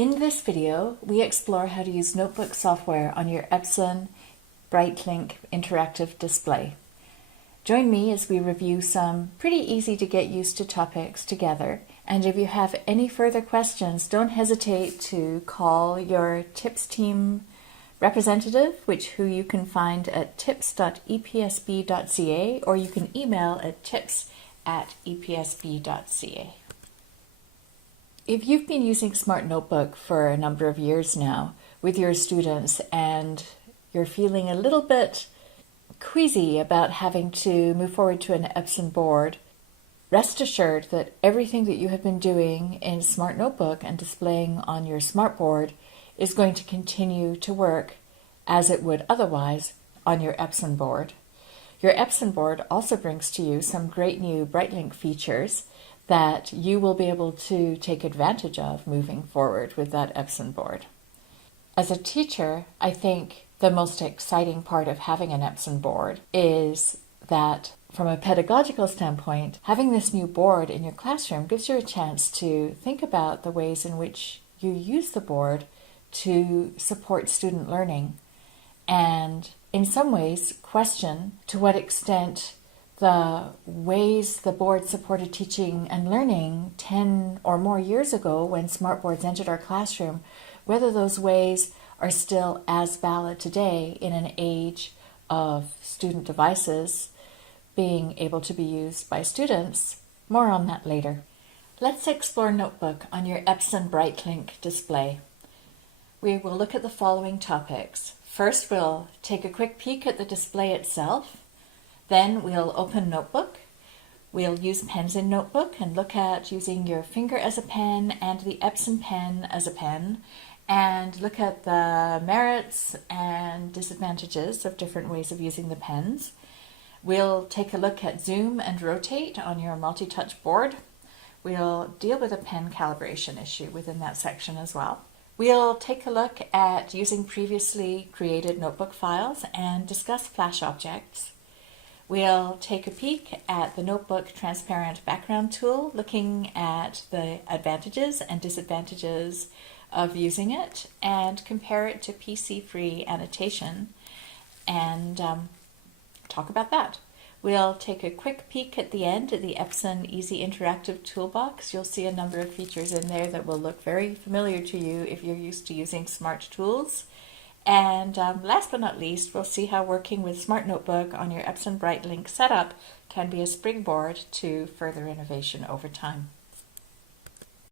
In this video, we explore how to use notebook software on your EPSON BrightLink interactive display. Join me as we review some pretty easy to get used to topics together. And if you have any further questions, don't hesitate to call your TIPS team representative, who you can find at tips.epsb.ca, or you can email at tips@epsb.ca. If you've been using Smart Notebook for a number of years now with your students and you're feeling a little bit queasy about having to move forward to an EPSON board, rest assured that everything that you have been doing in Smart Notebook and displaying on your smartboard is going to continue to work as it would otherwise on your EPSON board. Your EPSON board also brings to you some great new BrightLink features that you will be able to take advantage of moving forward with that EPSON board. As a teacher, I think the most exciting part of having an EPSON board is that from a pedagogical standpoint, having this new board in your classroom gives you a chance to think about the ways in which you use the board to support student learning, and in some ways question to what extent the ways the board supported teaching and learning 10 or more years ago when smartboards entered our classroom, whether those ways are still as valid today in an age of student devices being able to be used by students. More on that later. Let's explore Notebook on your EPSON BrightLink display. We will look at the following topics. First, we'll take a quick peek at the display itself. Then we'll open Notebook. We'll use pens in Notebook and look at using your finger as a pen and the EPSON pen as a pen, and look at the merits and disadvantages of different ways of using the pens. We'll take a look at zoom and rotate on your multi-touch board. We'll deal with a pen calibration issue within that section as well. We'll take a look at using previously created notebook files and discuss Flash objects. We'll take a peek at the Notebook Transparent Background tool, looking at the advantages and disadvantages of using it, and compare it to PC-free annotation, and talk about that. We'll take a quick peek at the end at the EPSON Easy Interactive Toolbox. You'll see a number of features in there that will look very familiar to you if you're used to using smart tools. And last but not least, we'll see how working with Smart Notebook on your EPSON BrightLink setup can be a springboard to further innovation over time.